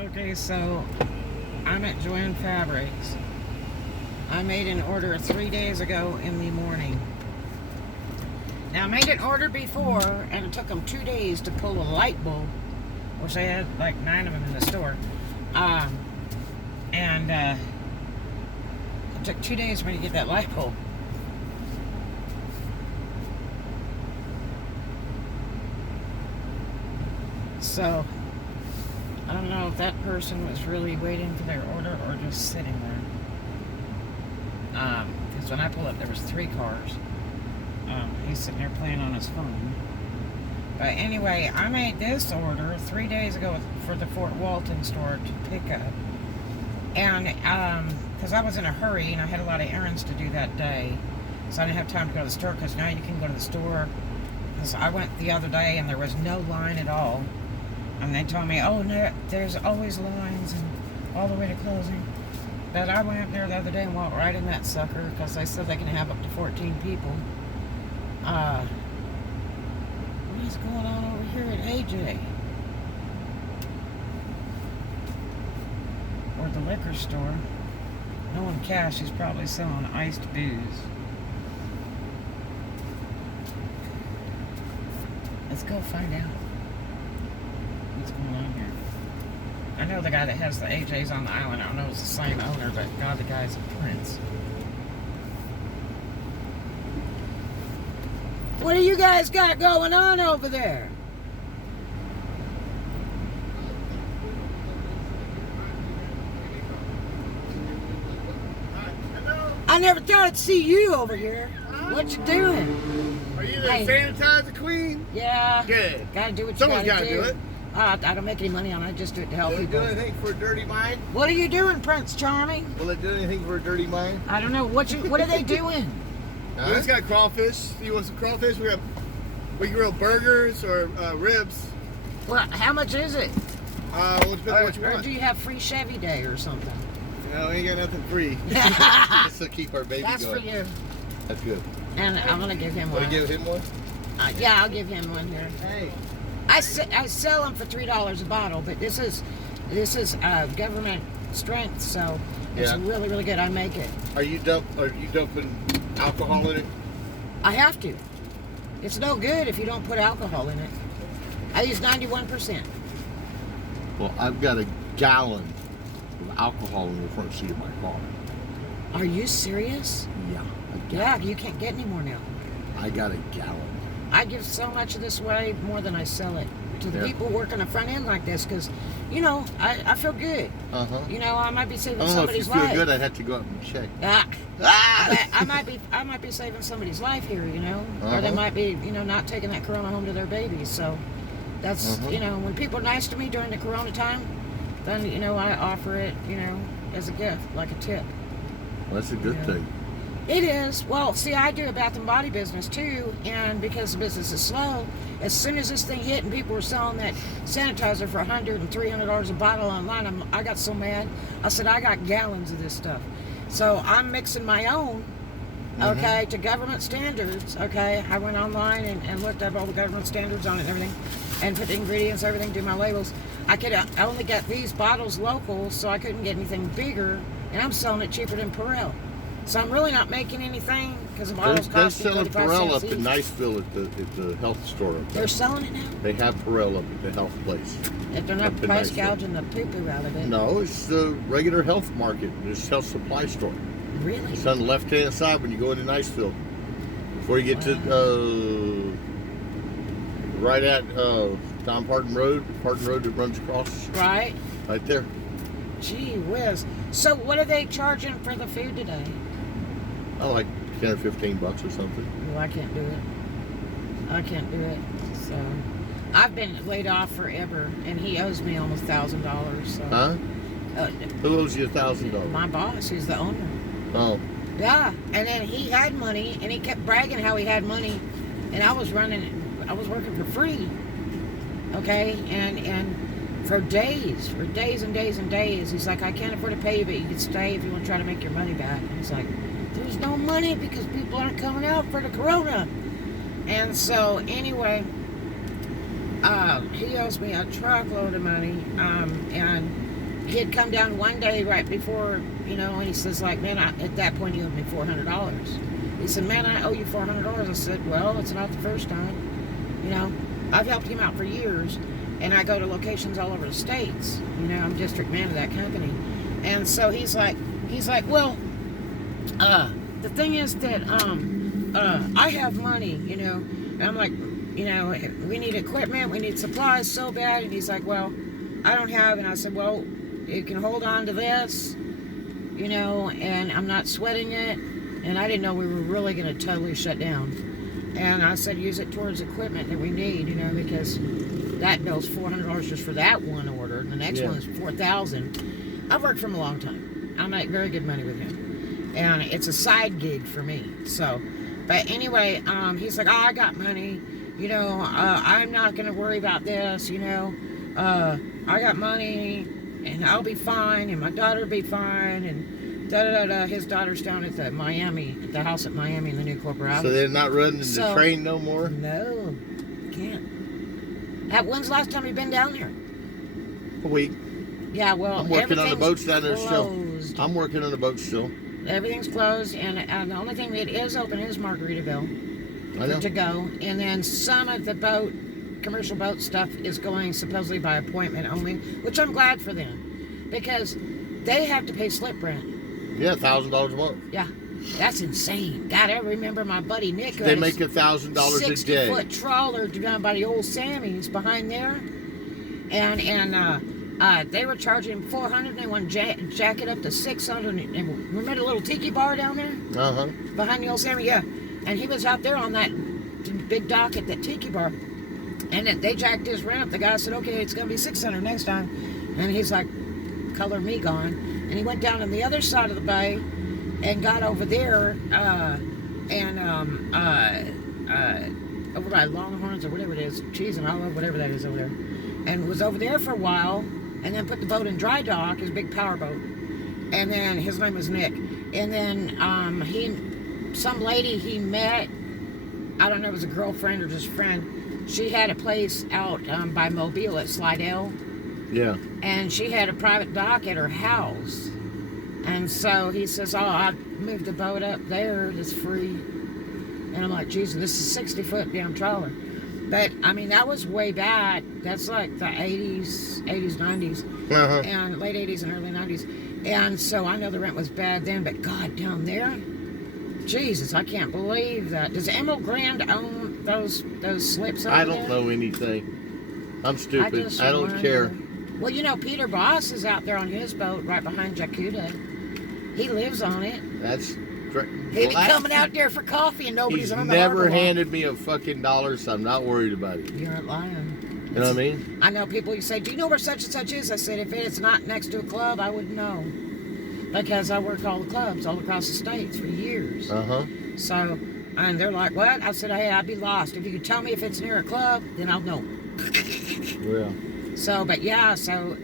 Okay, so I'm at Joann Fabrics. I made an order 3 days ago in the morning. Now, I made an order before, and it took them 2 days to pull a light bulb, which they had like 9 of them in the store. It took 2 days for me to get that light bulb. So, I don't know if that person was really waiting for their order or just sitting there. Because when I pulled up, there was 3 cars. He's sitting there playing on his phone. But anyway, I made this order 3 days ago for the Fort Walton store to pick up. And, because I was in a hurry and I had a lot of errands to do that day. So I didn't have time to go to the store, because now you can go to the store. Because I went the other day and there was no line at all. And they told me, oh, no, there's always lines and all the way to closing. But I went up there the other day and walked right in that sucker, because they said they can have up to 14 people. What is going on over here at AJ? Or the liquor store. No one cash. He's probably selling iced booze. Let's go find out what's going on here. I know the guy that has the AJ's on the island. I don't know if it's the same owner, but God, the guy's a prince. What do you guys got going on over there? I never thought I'd see you over here. What you doing? Are you the sanitizer queen? Yeah. Good. Gotta do what you Someone's gotta do it. I don't make any money on it. I just do it to help Will it people. do anything for a dirty mind? What are you doing, Prince Charming? Will it do anything for a dirty mind? I don't know. What are they doing? We just got crawfish. You want some crawfish? We can grill burgers or ribs. Well, how much is it? Well, it depends on what you Or want. do you have free Chevy Day or something? No, we ain't got nothing free. Just to keep our baby That's going. for you. That's good. And I'm gonna give him one. Want to give him one? Yeah, I'll give him one here. Hey. I sell them for $3 a bottle, but this is government strength, so it's really, really good. I make it. Are you dumping alcohol in it? I have to. It's no good if you don't put alcohol in it. I use 91%. Well, I've got a gallon of alcohol in the front seat of my car. Are you serious? Yeah. Yeah, you can't get any more now. I got a gallon. I give so much of this away more than I sell it to the people working the front end like this, because, you know, I feel good. You know, I might be saving somebody's life. I don't know if you feel good. I'd have to go up and check. I might be saving somebody's life here, you know, or they might be, you know, not taking that corona home to their babies. So that's, you know, when people are nice to me during the corona time, then, you know, I offer it, you know, as a gift, like a tip. Well, that's a good thing. It is. Well, see, I do a bath and body business too, and because the business is slow, as soon as this thing hit and people were selling that sanitizer for $100 and $300 a bottle online, I got so mad. I said, I got gallons of this stuff. So I'm mixing my own, okay, to government standards, okay. I went online and looked up all the government standards on it and everything, and put the ingredients, everything, do my labels. I only got these bottles local, so I couldn't get anything bigger, and I'm selling it cheaper than Perel. So I'm really not making anything, because the bottles cost me 35 cents. They're selling Perel up in Niceville at the health store. Up there. They're selling it now? They have Perel up at the health place. If they're not price gouging the poo-poo out of it. No, it's the regular health market. It's health supply store. Really? It's on the left-hand side when you go into Niceville. Before you get to, right at Tom Parton Road that runs across. Right. Right there. Gee whiz. So what are they charging for the food today? Oh, like 10 or 15 bucks or something. Well, I can't do it. I can't do it. So I've been laid off forever, and he owes me almost $1,000. So. Huh? Who owes you $1,000? My boss, who's the owner. Oh. Yeah, and then he had money, and he kept bragging how he had money, and I was working for free. Okay, and for days and days and days, he's like, I can't afford to pay you, but you can stay if you want to try to make your money back. And he's like, there's no money because people aren't coming out for the corona. And so anyway, he owes me a truckload of money, and he had come down one day right before, you know, and he says, like, man, at that point he owed me $400. He said, man, I owe you $400. I said, well, it's not the first time. You know, I've helped him out for years, and I go to locations all over the states. You know, I'm district man of that company. And so he's like, well, the thing is that I have money, you know. And I'm like, you know, we need equipment, we need supplies so bad. And he's like, well, I don't have. And I said, well, you can hold on to this, you know, and I'm not sweating it. And I didn't know we were really going to totally shut down. And I said, use it towards equipment that we need, you know, because that bill's $400 just for that one order. And the next one is $4,000. I've worked for him a long time. I make very good money with him. And it's a side gig for me. So, but anyway, he's like, oh, I got money. You know, I'm not going to worry about this, you know. I got money, and I'll be fine, and my daughter will be fine, and da-da-da-da. His daughter's down at the Miami, at the house at Miami in the new corporate office. So they're not running the train no more? No, can't. When's the last time you've been down there? A week. Yeah, well, I'm working on the boats down there closed. still. I'm working on the boats still. Everything's closed, and the only thing that is open is Margaritaville. I know. To go. And then some of the commercial boat stuff is going supposedly by appointment only, which I'm glad for them, because they have to pay slip rent. Yeah, $1,000 a month. Yeah, that's insane. God, I remember my buddy Nick. They make $1,000 a day. 60-foot trawler down by the old Sammy's behind there, and they were charging $400, and they want to jack it up to $600. And remember the little tiki bar down there? Uh-huh. Behind the old Sammy, yeah. And he was out there on that big dock at that tiki bar, and they jacked his rent up. The guy said, okay, it's going to be $600 next time. And he's like, color me gone. And he went down on the other side of the bay and got over there, over by Longhorns or whatever it is, Cheese and Olive, whatever that is over there. And was over there for a while, and then put the boat in dry dock, his big power boat. And then his name was Nick. And then some lady he met, I don't know if it was a girlfriend or just a friend, she had a place out by Mobile at Slidell. Yeah. And she had a private dock at her house. And so he says, oh, I moved the boat up there, it's free. And I'm like, Jesus, this is a 60-foot damn trawler. But, I mean, that was way back. That's like the 80s, 90s, and late 80s and early 90s. And so I know the rent was bad then, but God, down there, Jesus, I can't believe that. Does Emerald Grand own those slips over there? I don't know anything. I'm stupid. I don't care. Well, you know, Peter Boss is out there on his boat right behind Jacuda. He lives on it. That's He'd be coming out there for coffee and nobody's on the He's never handed me a fucking dollar, so I'm not worried about it. You aren't lying. You know what I mean? I know people, you say, do you know where such and such is? I said, if it's not next to a club, I wouldn't know. Because I work all the clubs all across the states for years. Uh-huh. So, and they're like, what? I said, hey, I'd be lost. If you could tell me if it's near a club, then I'll know. Yeah. So, but yeah, so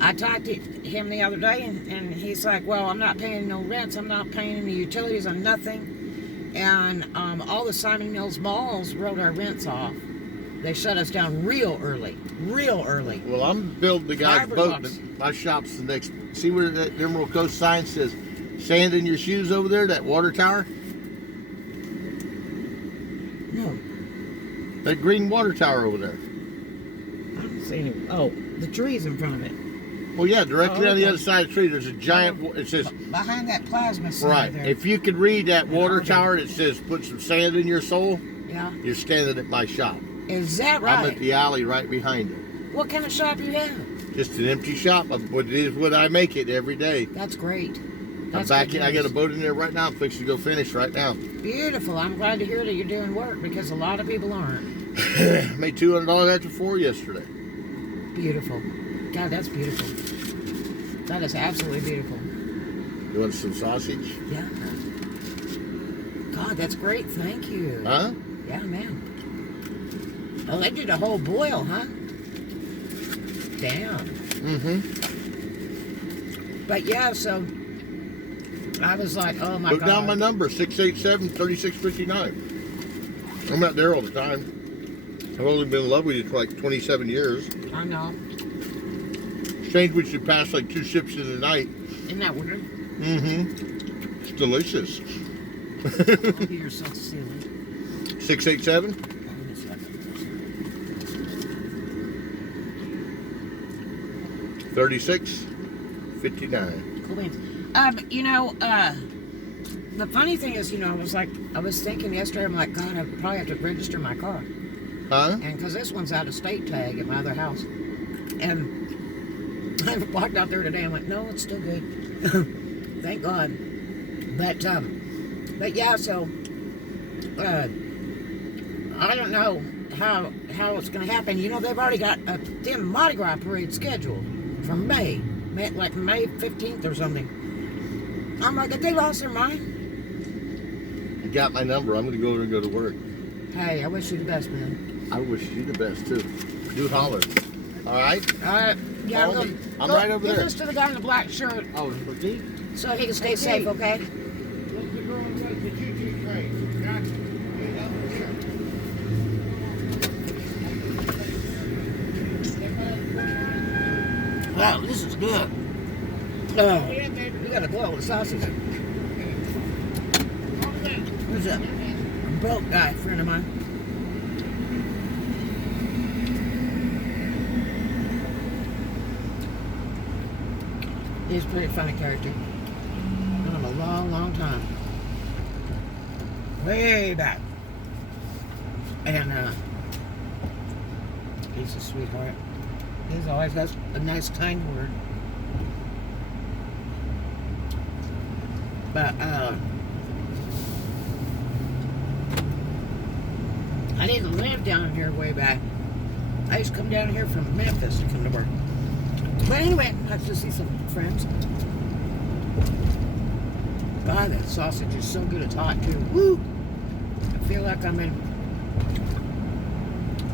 I talked to him the other day, and he's like, well, I'm not paying no rents. I'm not paying any utilities on nothing. And all the Simon Mills malls wrote our rents off. They shut us down real early. Well, I'm building the guy's boat. My shop's the next. See where that Emerald Coast sign says, sand in your shoes over there, that water tower? No. That green water tower over there. I don't see any. Oh, the trees in front of it. Well, yeah, directly on the other side of the tree, there's a giant, it says... Behind that plasma sign right. there. If you could read that water tower, it says, put some sand in your soul. Yeah. You're standing at my shop. Is that right? I'm at the alley right behind it. What kind of shop you have? Just an empty shop. But it is what I make it every day. That's great. I'm back in. I got a boat in there right now. I'm fixing to go finish right now. Beautiful. I'm glad to hear that you're doing work because a lot of people aren't. Made $200 after 4 yesterday. Beautiful. God, that's beautiful. That is absolutely beautiful. You want some sausage? Yeah. God, that's great. Thank you. Huh? Yeah, man. Oh, they did a whole boil, huh? Damn. Mm-hmm. But yeah, so I was like, oh my God. Put down my number, 687-3659. I'm out there all the time. I've only been in love with you for like 27 years. I know. Strange we should pass like 2 ships in the night. Isn't that weird? Mm-hmm. It's delicious. I'll be yourself silly. 687? 3659. Cool beans. You know, the funny thing is, you know, I was thinking yesterday, I'm like, God, I probably have to register my car. Huh? And because this one's out of state tag at my other house. And I walked out there today and went, no, it's still good. Thank God. But yeah, so, I don't know how it's going to happen. You know, they've already got a damn Mardi Gras parade scheduled for May, like May 15th or something. I'm like, did they lost their mind? You got my number. I'm going to go over and go to work. Hey, I wish you the best, man. I wish you the best, too. Do holler. All right? Yeah, I'm right over there. Give this to the guy in the black shirt Oh, okay. so he can stay safe, okay? Wow, this is good. Oh, you got a blow with sausage. Who's that? A broke guy, friend of mine. He's a pretty funny character. Known him a long, long time. Way back. And he's a sweetheart. He's always has a nice, kind word. But I didn't live down here way back. I used to come down here from Memphis to come to work. But anyway, I have to see some friends. God, that sausage is so good, it's hot too. Woo! I feel like I'm in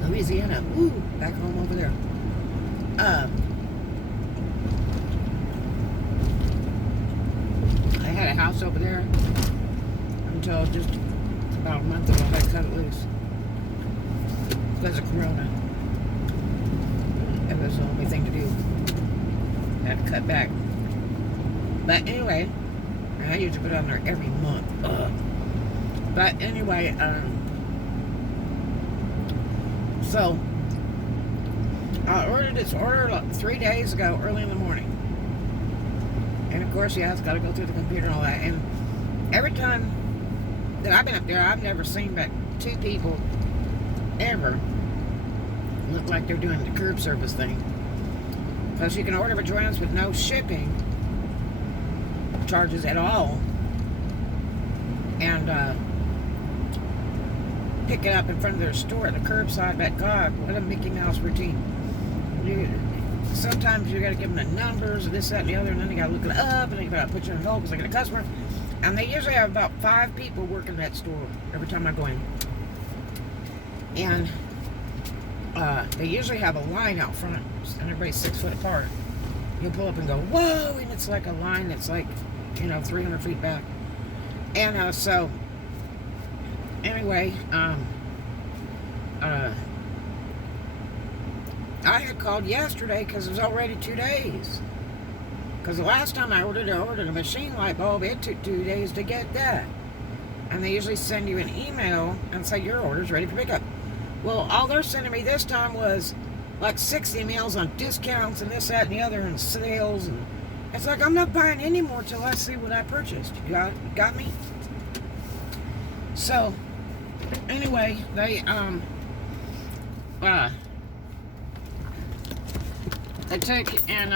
Louisiana. Woo! Back home over there. I had a house over there until just about a month ago. I cut it loose because of Corona. It was the only thing to do. I had to cut back. But anyway, I used to put it on there every month. Ugh. But anyway, so I ordered this order like 3 days ago, early in the morning. And of course, yeah, it's got to go through the computer and all that. And every time that I've been up there, I've never seen but 2 people ever look like they're doing the curb service thing. Because you can order for Joann's with no shipping charges at all. And pick it up in front of their store at the curbside. But God, what a Mickey Mouse routine. Sometimes you got to give them the numbers, this, that, and the other, and then you got to look it up, and then you got to put you on hold because they get a customer. And they usually have about 5 people working that store every time I go in. And they usually have a line out front, and everybody's 6 foot apart. You'll pull up and go, whoa, and it's like a line that's like, 300 feet back. And so, anyway, I had called yesterday because it was already 2 days. Because the last time I ordered a machine light bulb, it took 2 days to get that. And they usually send you an email and say your order's ready for pickup. Well, all they're sending me this time was like 6 emails on discounts and this, that, and the other, and sales. And it's like, I'm not buying any more till I see what I purchased. You got me? So, anyway, they took and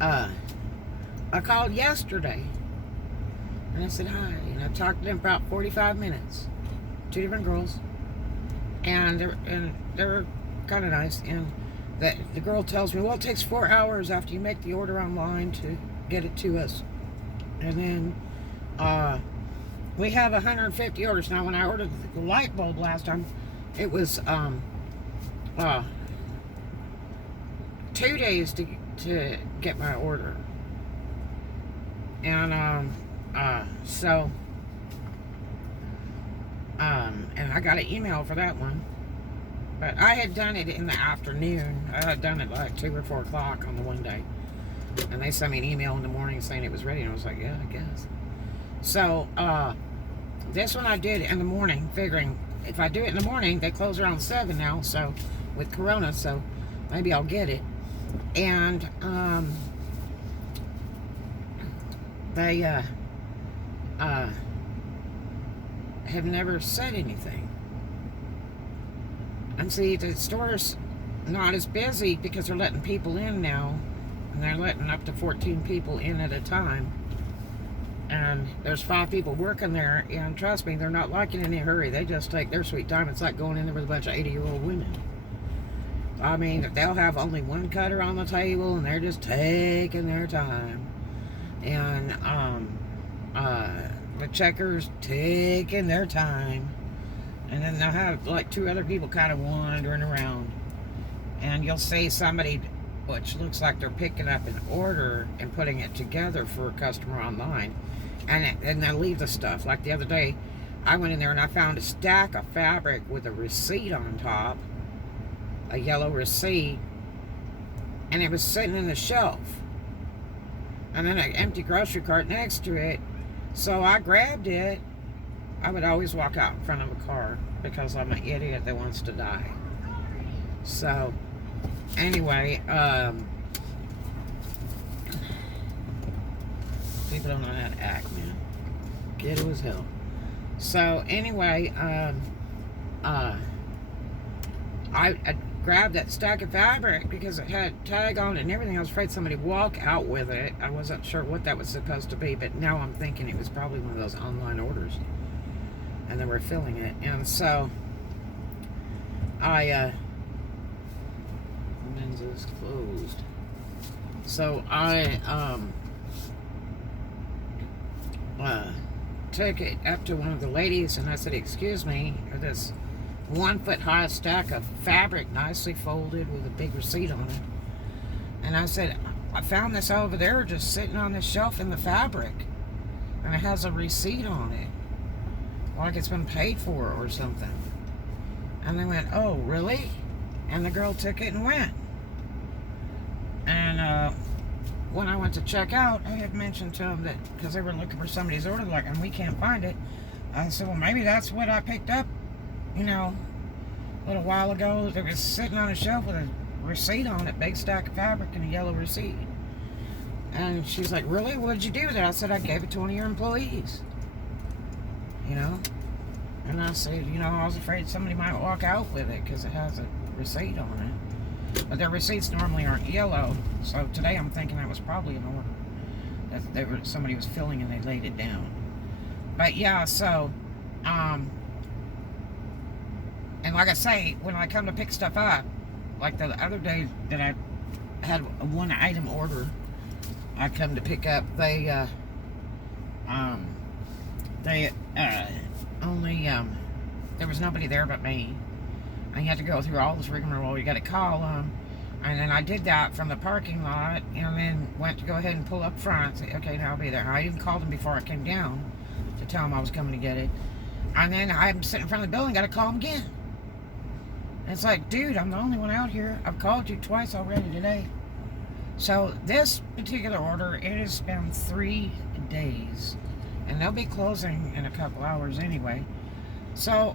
I called yesterday and I said hi, and I talked to them for about 45 minutes. 2 different girls, and they were kind of nice. And the girl tells me, well, it takes 4 hours after you make the order online to get it to us. And then we have 150 orders now. When I ordered the light bulb last time, it was 2 days to get my order. And and I got an email for that one. But I had done it in the afternoon. I had done it like 2 or 4 o'clock on the one day. And they sent me an email in the morning saying it was ready. And I was like, yeah, I guess. So, this one I did in the morning, figuring if I do it in the morning, they close around 7 now, so with Corona, so maybe I'll get it. And they have never said anything. And see, the store's not as busy because they're letting people in now, and they're letting up to 14 people in at a time. And there's 5 people working there, and trust me, they're not like in any hurry. They just take their sweet time. It's like going in there with a bunch of 80-year-old women. I mean, they'll have only one cutter on the table, and they're just taking their time. And the checkers taking their time. And then they'll have like 2 other people kind of wandering around. And you'll see somebody, which looks like they're picking up an order and putting it together for a customer online. And they'll leave the stuff. Like the other day, I went in there and I found a stack of fabric with a receipt on top, a yellow receipt, and it was sitting in the shelf. And then an empty grocery cart next to it. So I grabbed it. I would always walk out in front of a car because I'm an idiot that wants to die. So, anyway, people don't know how to act, man. Ghetto as hell. So, anyway, I grabbed that stack of fabric because it had tag on it and everything. I was afraid somebody would walk out with it. I wasn't sure what that was supposed to be, but now I'm thinking it was probably one of those online orders. And they were filling it. And so, men's is closed. So, I, took it up to one of the ladies and I said, excuse me, this 1 foot high stack of fabric nicely folded with a big receipt on it. And I said, I found this over there just sitting on the shelf in the fabric. And it has a receipt on it. Like it's been paid for or something. And they went, oh, really? And the girl took it and went. And when I went to check out, I had mentioned to them that, because they were looking for somebody's order, like, and we can't find it. I said, well, maybe that's what I picked up, you know, a little while ago. It was sitting on a shelf with a receipt on it, big stack of fabric and a yellow receipt. And she's like, really? What did you do with it? I said, I gave it to one of your employees. You know? And I said, you know, I was afraid somebody might walk out with it because it has a receipt on it. But their receipts normally aren't yellow. So today I'm thinking that was probably an order that somebody was filling and they laid it down. But yeah, so, and like I say, when I come to pick stuff up, like the other day that I had a 1 item order, I come to pick up, they only, there was nobody there but me. And you had to go through all this rigmarole. You got to call them. And then I did that from the parking lot and then went to go ahead and pull up front and say, okay, now I'll be there. I even called them before I came down to tell them I was coming to get it. And then I'm sitting in front of the building, got to call them again. And it's like, dude, I'm the only one out here. I've called you twice already today. So this particular order, it has been 3 days. And they'll be closing in a couple hours anyway. So,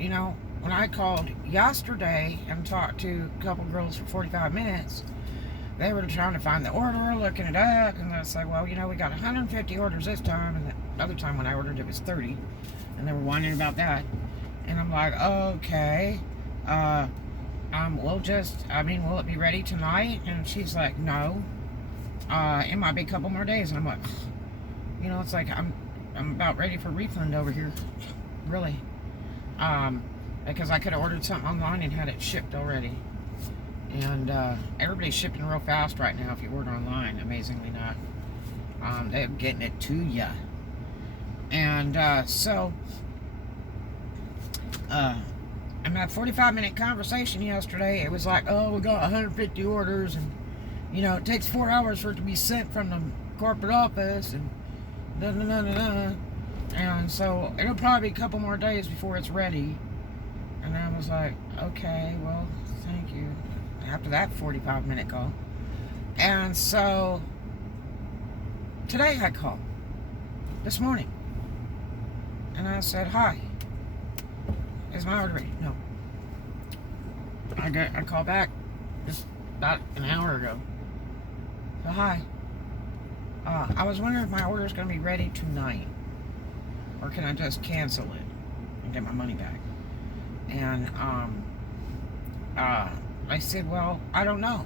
you know, when I called yesterday and talked to a couple girls for 45 minutes, they were trying to find the order, looking it up, and they say, well, you know, we got 150 orders this time, and the other time when I ordered it was 30, and they were whining about that. And I'm like, okay, will it be ready tonight? And she's like, no, it might be a couple more days. And I'm like, you know, it's like, I'm about ready for a refund over here, really. Because I could have ordered something online and had it shipped already. And everybody's shipping real fast right now if you order online, amazingly not. They're getting it to you. And so, in that 45-minute conversation yesterday, it was like, oh, we got 150 orders, and, you know, it takes 4 hours for it to be sent from the corporate office, and da-da-da-da-da. And so, it'll probably be a couple more days before it's ready. And I was like, okay, well, thank you. After that 45-minute call. And so today I called. This morning. And I said, hi. Is my order ready? No. I called back just about an hour ago. So, hi. I was wondering if my order is going to be ready tonight. Or can I just cancel it and get my money back? And I said, well, I don't know.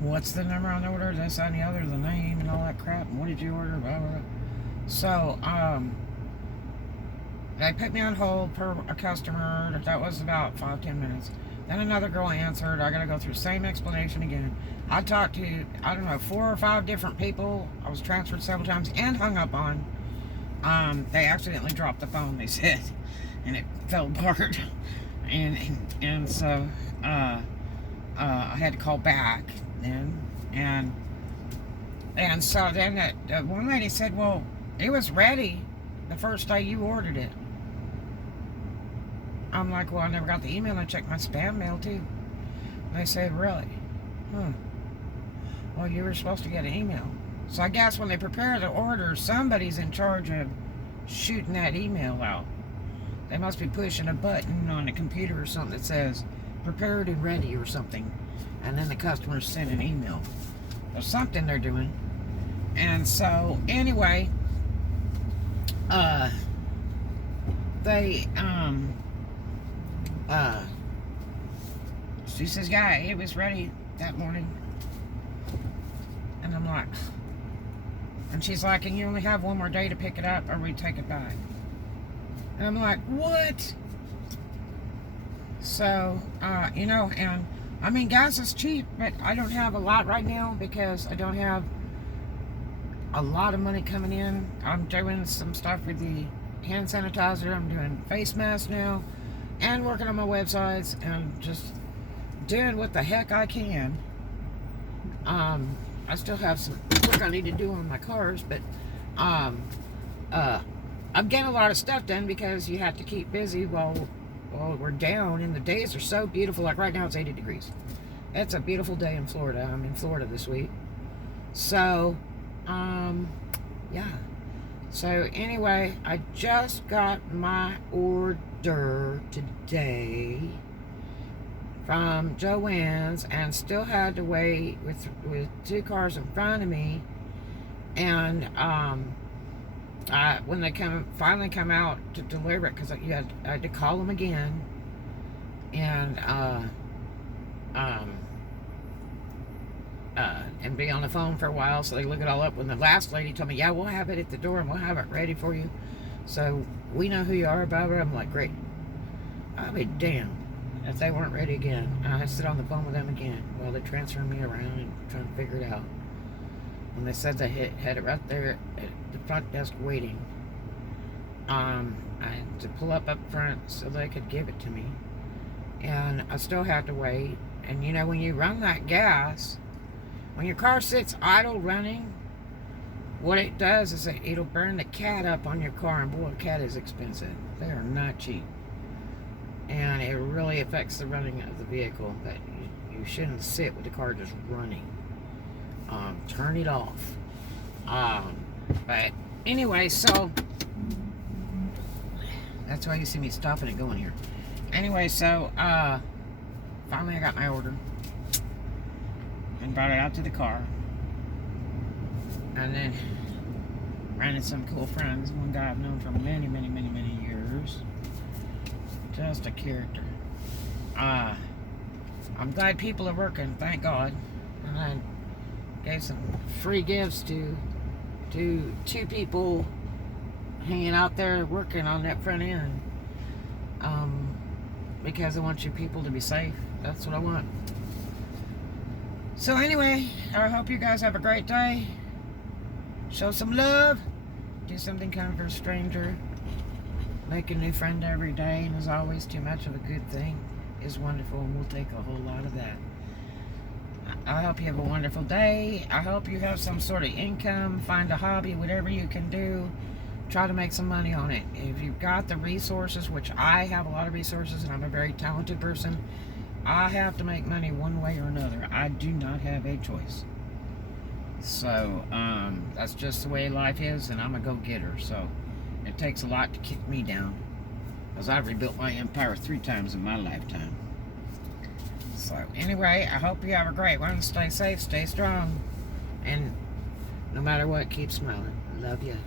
What's the number on the order? This, that, and the other, the name and all that crap. And what did you order? Blah, blah, blah. So, they put me on hold per a customer. That was about 5-10 minutes. Then another girl answered. I got to go through the same explanation again. I talked to, I don't know, 4 or 5 different people. I was transferred several times and hung up on. They accidentally dropped the phone, they said, and it fell apart. And so I had to call back then. And so then that one lady said, well, it was ready the first day you ordered it. I'm like, well, I never got the email. I checked my spam mail too. They said, really? Well, you were supposed to get an email. So I guess when they prepare the order, somebody's in charge of shooting that email out. They must be pushing a button on the computer or something that says prepared and ready or something. And then the customers send an email. There's something they're doing. And so, anyway, she says, yeah, it was ready that morning. And I'm like, and she's like, and you only have one more day to pick it up or we take it back. And I'm like, what? So, you know, and I mean, gas is cheap, but I don't have a lot right now because I don't have a lot of money coming in. I'm doing some stuff with the hand sanitizer. I'm doing face masks now and working on my websites and just doing what the heck I can. I still have some work I need to do on my cars, but I'm getting a lot of stuff done because you have to keep busy while we're down, and the days are so beautiful. Like right now it's 80 degrees. It's a beautiful day in Florida. I'm in Florida this week. So, yeah. So anyway, I just got my order today from Joann's and still had to wait with 2 cars in front of me. And when they finally come out to deliver it, because I had to call them again and be on the phone for a while so they look it all up. When the last lady told me, yeah, we'll have it at the door and we'll have it ready for you, so we know who you are, Barbara. I'm like, great. I'll be damned if they weren't ready again. I sit on the phone with them again while they're transferring me around and trying to figure it out. When they said they had it right there at the front desk waiting, I had to pull up front so they could give it to me. And I still had to wait. And you know, when you run that gas, when your car sits idle running, what it does is it'll burn the cat up on your car. And boy, a cat is expensive. They are not cheap. And it really affects the running of the vehicle. But you shouldn't sit with the car just running. Turn it off. But anyway, so that's why you see me stopping and going here. Anyway, so finally I got my order and brought it out to the car, and then ran into some cool friends. One guy I've known for many years. Just a character. I'm glad people are working, thank God. And I gave some free gifts to 2 people hanging out there working on that front end, because I want you people to be safe. That's what I want. So anyway, I hope you guys have a great day. Show some love. Do something kind for a stranger. Make a new friend every day, and as always, too much of a good thing is wonderful, and we'll take a whole lot of that. I hope you have a wonderful day. I hope you have some sort of income. Find a hobby, whatever you can do try to make some money on it. If you've got the resources, which I have a lot of resources and I'm a very talented person, I have to make money one way or another. I do not have a choice. So that's just the way life is, and I'm a go-getter. So it takes a lot to kick me down, because I've rebuilt my empire 3 times in my lifetime. So anyway, I hope you have a great one. Stay safe, stay strong, and no matter what, keep smiling. Love you.